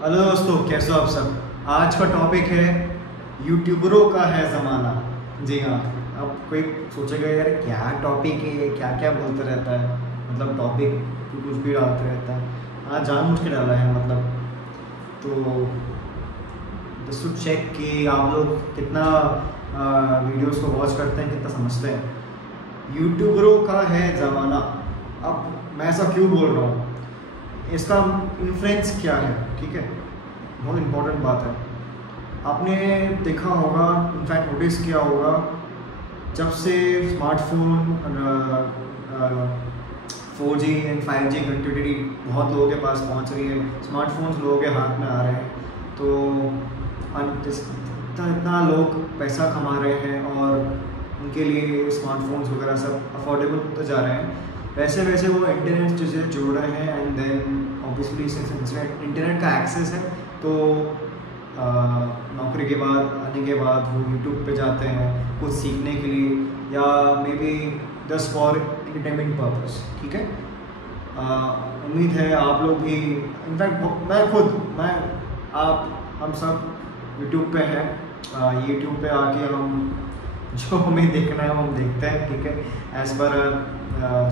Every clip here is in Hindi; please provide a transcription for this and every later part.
हेलो दोस्तों, कैसे हो आप सब। आज का टॉपिक है यूट्यूबरों का है ज़माना। जी हाँ। अब कोई सोचेगा यार क्या टॉपिक है, क्या क्या बोलते रहता है, मतलब टॉपिक कुछ भी डालते रहता है। हाँ, जानबूझ के डाला है मतलब। तो जस्ट टू चेक कि आप लोग कितना वीडियोस को वॉच करते हैं, कितना समझते हैं। यूट्यूबरों का है ज़माना। अब मैं ऐसा क्यों बोल रहा हूँ, इसका इन्फ्लुएंस क्या है, ठीक है। बहुत इम्पोर्टेंट बात है। आपने देखा होगा, इनफैक्ट नोटिस किया होगा, जब से smartphone 4G and 5G connectivity बहुत लोगों के पास पहुंच रही है, स्मार्टफोन्स लोगों के हाथ में आ रहे हैं, तो इतना इतना लोग पैसा कमा रहे हैं और उनके लिए स्मार्टफोन्स वगैरह सब अफोर्डेबल होते जा रहे हैं। वैसे वैसे वो इंटरनेट से जुड़ रहे हैं एंड देन ऑब्वियसली इंटरनेट का एक्सेस है, तो नौकरी के बाद आने के बाद वो यूट्यूब पे जाते हैं कुछ सीखने के लिए, या may be just for entertainment purpose, ठीक है। उम्मीद है आप लोग भी, इनफैक्ट मैं आप हम सब यूट्यूब पे हैं। यूट्यूब पे आके हम जो हमें देखना है वो हम देखते हैं, ठीक है, as per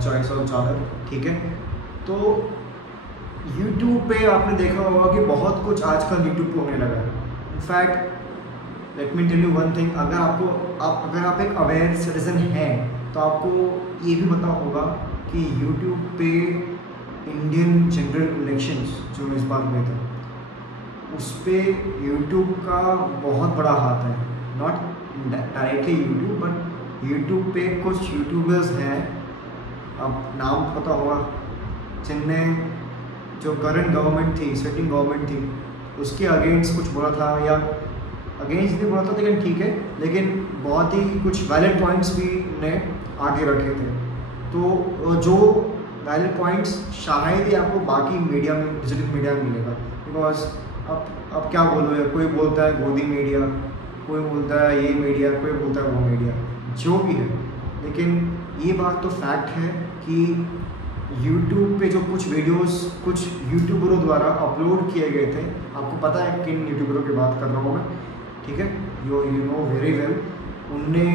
choice of channel, ठीक है। तो यूट्यूब पे आपने देखा होगा कि बहुत कुछ आजकल यूट्यूब पे होने लगा है। In fact let me tell you one thing, अगर आप एक अवेयर सिटीजन हैं तो आपको ये भी पता होगा कि यूट्यूब पे इंडियन जनरल इलेक्शंस जो इस बार हुए थे, उस पर यूट्यूब का बहुत बड़ा हाथ है। Not directly YouTube, but YouTube पे कुछ यूट्यूबर्स हैं, अब नाम पता होगा, जिनने जो करंट गवर्नमेंट थी, सेटिंग गवर्नमेंट थी, उसके अगेंस्ट कुछ बोला था, या अगेंस्ट भी बोला था, लेकिन ठीक है, लेकिन बहुत ही कुछ वैलिड पॉइंट्स भी ने आगे रखे थे। तो जो वैलिड पॉइंट्स शायद ही आपको बाकी मीडिया में, डिजिटल मीडिया में मिलेगा, बिकॉज अब क्या बोलो यार, कोई बोलता है गोदी मीडिया, कोई बोलता है ये मीडिया, कोई बोलता है वो मीडिया, जो भी है। लेकिन ये बात तो फैक्ट है कि यूट्यूब पे जो कुछ वीडियोस कुछ यूट्यूबरों द्वारा अपलोड किए गए थे, आपको पता है किन यूट्यूबरों की बात कर रहा हूँ मैं, ठीक है, यू नो वेरी वेल। उनने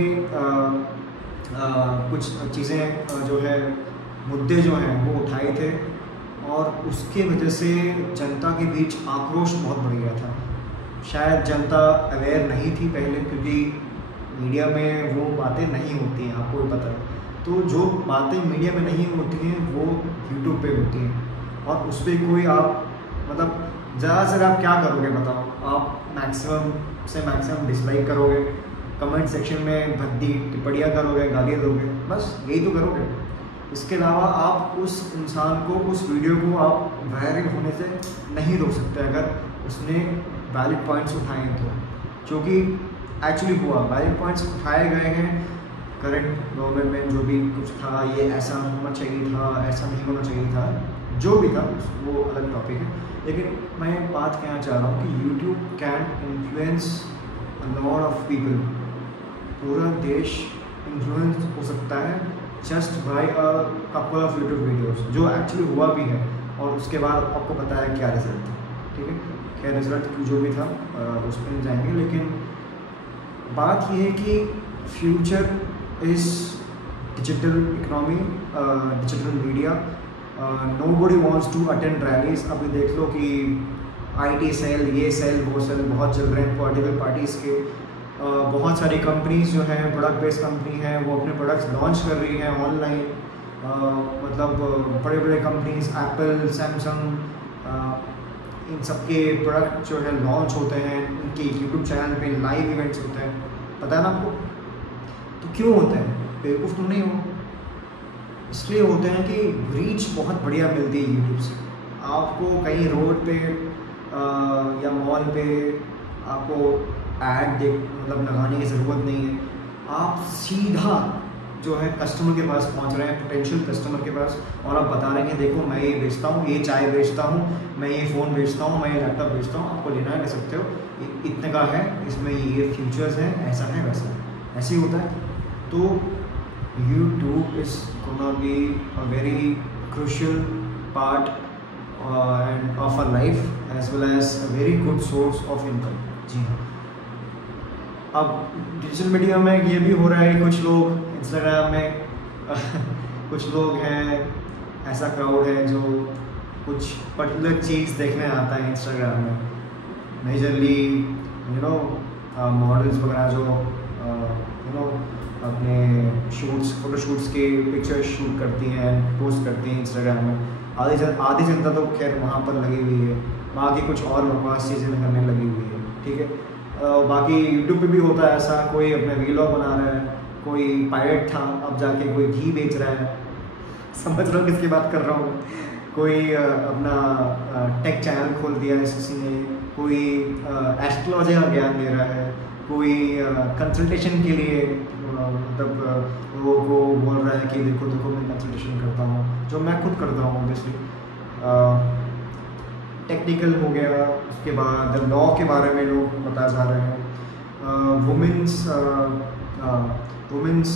कुछ चीज़ें जो है, मुद्दे जो हैं वो उठाए थे, और उसके वजह से जनता के बीच आक्रोश बहुत बढ़ गया था। शायद जनता अवेयर नहीं थी पहले, क्योंकि मीडिया में वो बातें नहीं होती हैं, आपको भी पता है। तो जो बातें मीडिया में नहीं होती हैं वो यूट्यूब पे होती हैं, और उस पर कोई आप मतलब ज़्यादा से आप क्या करोगे बताओ। आप मैक्सिमम से मैक्सिमम डिसलाइक करोगे, कमेंट सेक्शन में भद्दी टिप्पणियाँ करोगे, गालियाँ दोगे, बस यही तो करोगे। इसके अलावा आप उस इंसान को, उस वीडियो को आप वायरल होने से नहीं रोक सकते अगर उसने वैलिड पॉइंट्स उठाए हैं तो, जो कि एक्चुअली हुआ। वैलिड पॉइंट्स उठाए गए हैं, करंट गवर्नमेंट में जो भी कुछ था, ये ऐसा होना चाहिए था, ऐसा नहीं होना चाहिए था, जो भी था वो अलग टॉपिक है। लेकिन मैं बात कहना चाह रहा हूँ कि YouTube can influence a lot of people. पूरा देश इन्फ्लुएंस हो सकता है just by a couple of YouTube videos, जो एक्चुअली हुआ भी है, और उसके बाद आपको पता है क्या रिजल्ट था, ठीक है। क्या रिजल्ट जो भी था उस पर नहीं जाएंगे, लेकिन बात यह है कि future is digital economy, digital media. Nobody wants to attend rallies. अभी देख लो कि IT सेल, ये सेल, वो सेल बहुत चल रहे हैं पॉलिटिकल पार्टीज़ के। बहुत सारी कंपनीज जो हैं, प्रोडक्ट बेस्ड कंपनी हैं, वो अपने प्रोडक्ट्स लॉन्च कर रही हैं ऑनलाइन। मतलब बड़े बड़े कंपनीज, एप्पल, सैमसंग, इन सब के प्रोडक्ट जो है लॉन्च होते हैं, उनके यूट्यूब चैनल पे लाइव इवेंट्स होते हैं, पता है ना आपको। तो क्यों होते हैं, बेवकूफ़ तुम नहीं हो, इसलिए होते हैं कि रीच बहुत बढ़िया मिलती है यूट्यूब से। आपको कहीं रोड पे या मॉल पे आपको ऐड मतलब लगाने की ज़रूरत नहीं है। आप सीधा जो है कस्टमर के पास पहुंच रहे हैं, पोटेंशियल कस्टमर के पास, और आप बता रहे हैं देखो मैं ये बेचता हूँ, ये चाय बेचता हूँ, मैं ये फ़ोन बेचता हूँ, मैं ये लैपटॉप बेचता हूँ, आपको लेना है ले सकते हो, इतने का है, इसमें ये फीचर्स हैं, ऐसा है वैसा है, ऐसे ही होता है। तो YouTube is gonna be a very crucial part and of a life as well as a very good source of income. जी हाँ। अब डिजिटल मीडिया में ये भी हो रहा है कि कुछ लोग इंस्टाग्राम में कुछ लोग हैं, ऐसा क्राउड है जो कुछ पर्टिकुलर चीज़ देखने आता है इंस्टाग्राम में, मेजरली मॉडल्स वगैरह जो अपने फोटो शूट्स के पिक्चर्स शूट करती हैं, पोस्ट करती हैं इंस्टाग्राम में। आधी जनता तो खैर वहाँ पर लगी हुई है, बाकी कुछ और बकवास चीज़ें करने लगी हुई है। ठीक है। बाकी यूट्यूब पे भी होता है ऐसा, कोई अपना वीलॉग बना रहा है, कोई पायलट था अब जाके कोई घी बेच रहा है, समझ रहा हूँ किसकी बात कर रहा हूँ। कोई अपना टेक चैनल खोल दिया है किसी ने, कोई एस्ट्रोलॉजी का ज्ञान दे रहा है, कोई कंसल्टेशन के लिए मतलब लोगों को बोल रहा है कि देखो देखो मैं कंसल्टेशन करता हूँ, जो मैं खुद करता हूँ ऑब्वियसली। टेक्निकल हो गया, उसके बाद लॉ के बारे में लोग बता जा रहे हैं, वुमेंस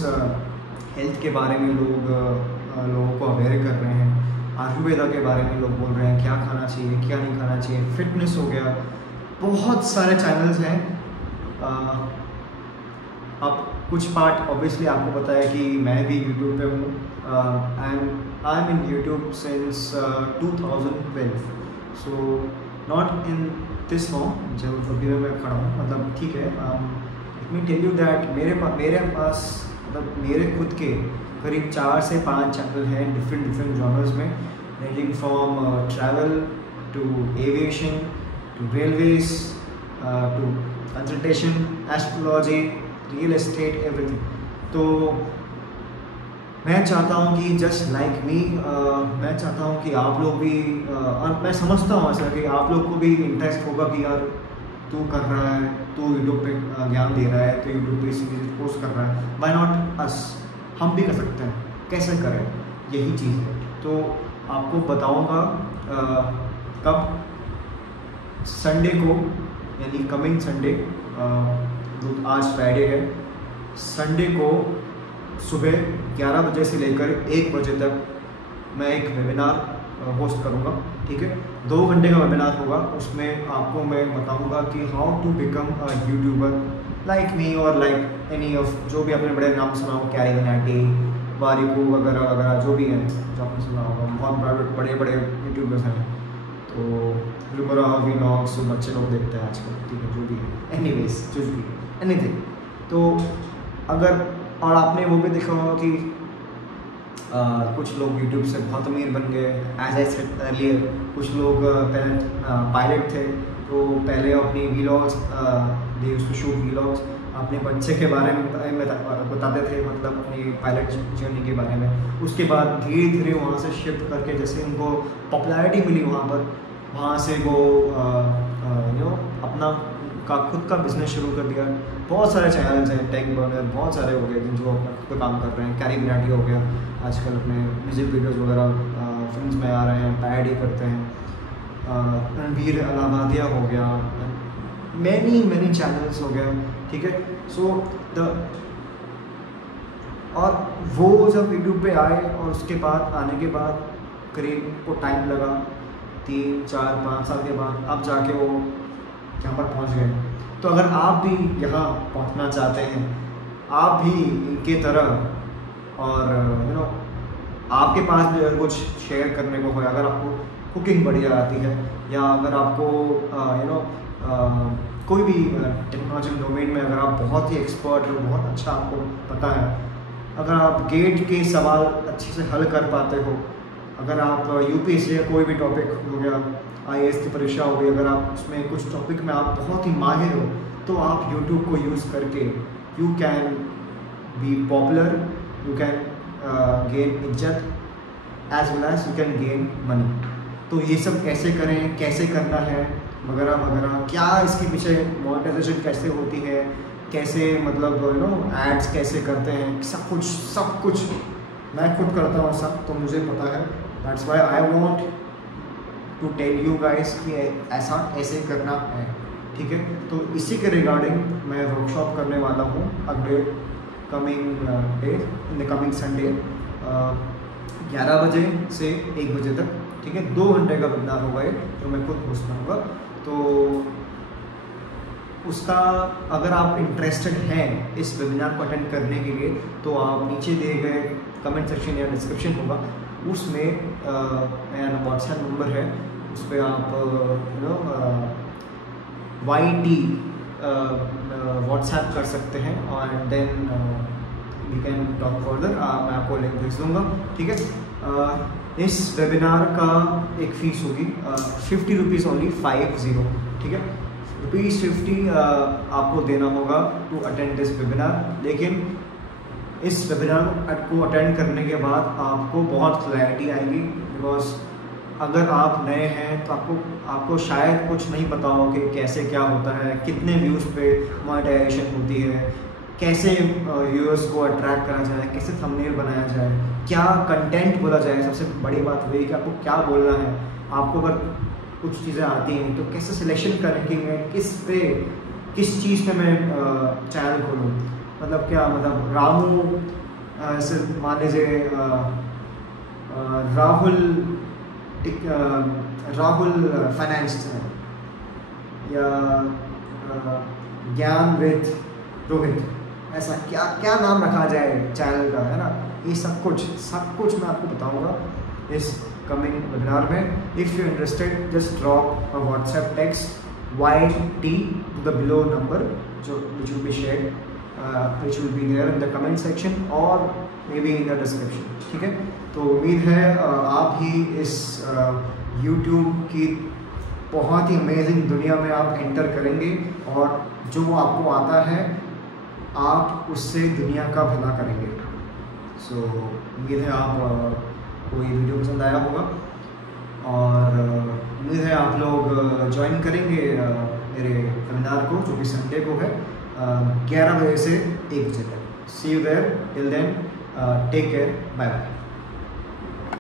हेल्थ के बारे में लोगों को अवेयर कर रहे हैं, आयुर्वेदा के बारे में लोग बोल रहे हैं क्या खाना चाहिए क्या नहीं खाना चाहिए, फिटनेस हो गया, बहुत सारे चैनल्स हैं। अब कुछ पार्ट ऑब्वियसली आपको पता है कि मैं भी यूट्यूब पे हूँ। I am in YouTube since 2012, so not in this form जब अभी मैं खड़ा हूँ, मतलब ठीक है। Let me tell you that मेरे पास मतलब मेरे खुद के करीब 4 से 5 चैनल हैं डिफरेंट जॉनर्स में, ranging from travel to aviation to railways to consultation, astrology, real estate, everything. तो मैं चाहता हूँ कि जस्ट लाइक मी, मैं चाहता हूँ कि आप लोग भी और मैं समझता हूँ ऐसा कि आप लोग को भी इंटरेस्ट होगा कि यार तू कर रहा है, तू यूट्यूब पे ज्ञान दे रहा है, तो यूट्यूब पे इसी चीज़ पोस्ट कर रहा है, व्हाई नॉट अस, हम भी कर सकते हैं, कैसे करें, यही चीज़ है। तो आपको बताऊँगा कब, संडे को, यानी कमिंग संडे, आज फ्राइडे है, संडे को सुबह 11 बजे से लेकर 1 बजे तक मैं एक वेबिनार होस्ट करूँगा। ठीक है, 2 घंटे का वेबिनार होगा, उसमें आपको मैं बताऊँगा कि how to become a YouTuber like me और लाइक एनी ऑफ, जो भी आपने बड़े नाम सुना हो, कैरी वनाटी, वारिकू वगैरह वगैरह जो भी हैं, जो आपने सुना होगा, बहुत बड़े बड़े यूट्यूबर्स हैं। तो लुमरा व्लॉग्स जो बच्चे लोग देखते हैं आजकल, ठीक है, जो भी है, एनीवेज जो भी एनीथिंग। तो अगर, और आपने वो भी देखा होगा कि कुछ लोग यूट्यूब से बहुत अमीर बन गए, एज आई सेड अर्लियर। कुछ लोग पहले पायलट थे, तो पहले अपनी vlogs, they used to shoot vlogs, अपने बच्चे के बारे में बताते थे, मतलब अपनी पायलट जर्नी के बारे में। उसके बाद धीरे धीरे वहाँ से शिफ्ट करके, जैसे उनको पॉपुलैरिटी मिली वहाँ से वो अपना खुद का बिजनेस शुरू कर दिया। बहुत सारे चैनल्स हैं, टेक बर्नर बहुत सारे हो गए जो अपना खुद पर काम कर रहे हैं। कैरी वनाटी हो गया, आजकल अपने म्यूजिक वीडियोज़ वगैरह फिल्म्स में आ रहे हैं, पैडी करते हैं। रणवीर अलाहाबादिया हो गया, मैनी चैनल्स हो गया। ठीक है, सो और वो जब यूट्यूब पे आए और उसके बाद आने के बाद करीब को टाइम लगा, 3, 4, 5 साल के बाद अब जाके वो यहाँ पर पहुँच गए। तो अगर आप भी यहाँ पहुँचना चाहते हैं, आप भी इनके तरह, और आपके पास भी अगर कुछ शेयर करने को है, अगर आपको कुकिंग बढ़िया आती है, या अगर आपको कोई भी टेक्नोलॉजी डोमेन में अगर आप बहुत ही एक्सपर्ट हो, बहुत अच्छा आपको पता है, अगर आप गेट के सवाल अच्छे से हल कर पाते हो, अगर आप यूपीएससी का कोई भी टॉपिक हो गया, आईएएस की परीक्षा हो गई, अगर आप उसमें कुछ टॉपिक में आप बहुत ही माहिर हो, तो आप यूट्यूब को यूज़ करके you can be popular, you can gain इज्जत, as well as you can gain money. तो ये सब कैसे करें, कैसे करना है, वगैरह वगैरह, क्या इसके पीछे मोनेटाइजेशन कैसे होती है, कैसे मतलब एड्स कैसे करते हैं, सब कुछ मैं खुद करता हूँ सब, तो मुझे पता है। That's why I want to tell you guys कि ऐसे करना है। ठीक है, तो इसी के रिगार्डिंग मैं वर्कशॉप करने वाला हूँ अगले coming day, in the coming Sunday, 11 बजे से 1 बजे तक। ठीक है। 2 घंटे का वेबिनार होगा ये, जो मैं खुद होस्ट करूँगा। तो उसका अगर आप इंटरेस्टेड हैं इस वेबिनार को अटेंड करने के लिए, तो आप नीचे दिए गए कमेंट सेक्शन या डिस्क्रिप्शन होगा, उसमें मेरा व्हाट्सएप नंबर है, उस पर आप YT व्हाट्सएप कर सकते हैं और then we can talk further. मैं आपको लिंक भेज दूँगा, ठीक है। इस वेबिनार का एक फ़ीस होगी 50 रुपीज़ ओनली, 50, ठीक है। ₹50 आपको देना होगा टू अटेंड दिस वेबिनार। लेकिन इस वेबिनार को अटेंड करने के बाद आपको बहुत क्लैरिटी आएगी, बिकॉज अगर आप नए हैं तो आपको शायद कुछ नहीं पता हो कि कैसे क्या होता है, कितने व्यूज़ पे मोनेटाइजेशन होती है, कैसे व्यूअर्स को अट्रैक्ट करा जाए, कैसे थंबनेल बनाया जाए, क्या कंटेंट बोला जाए। सबसे बड़ी बात वही कि आपको क्या बोलना है। आपको अगर कुछ चीज़ें आती हैं तो कैसे सिलेक्शन करें कि मैं किस चीज़ पे मैं चैनल खोलूँ। मतलब क्या, मतलब रामू से मान लीजिए राहुल फाइनेंस चैनल या ज्ञान विद रोहित, ऐसा क्या क्या नाम रखा जाए चैनल का, है ना। ये सब कुछ मैं आपको बताऊंगा इस कमिंग वेबिनार में। If you interested just drop a WhatsApp text YT to the below number which will be shared, which will be there in the comment section और maybe in the description, ठीक है। तो उम्मीद है आप भी इस YouTube की बहुत ही अमेजिंग दुनिया में आप एंटर करेंगे और जो आपको आता है आप उससे दुनिया का भला करेंगे। सो उम्मीद है आपको ये वीडियो पसंद आया होगा और उम्मीद है आप लोग ज्वाइन करेंगे मेरे वेबिनार को, जो कि संडे को है 11 बजे से 1 बजे तक। See you there, till then take care, bye bye.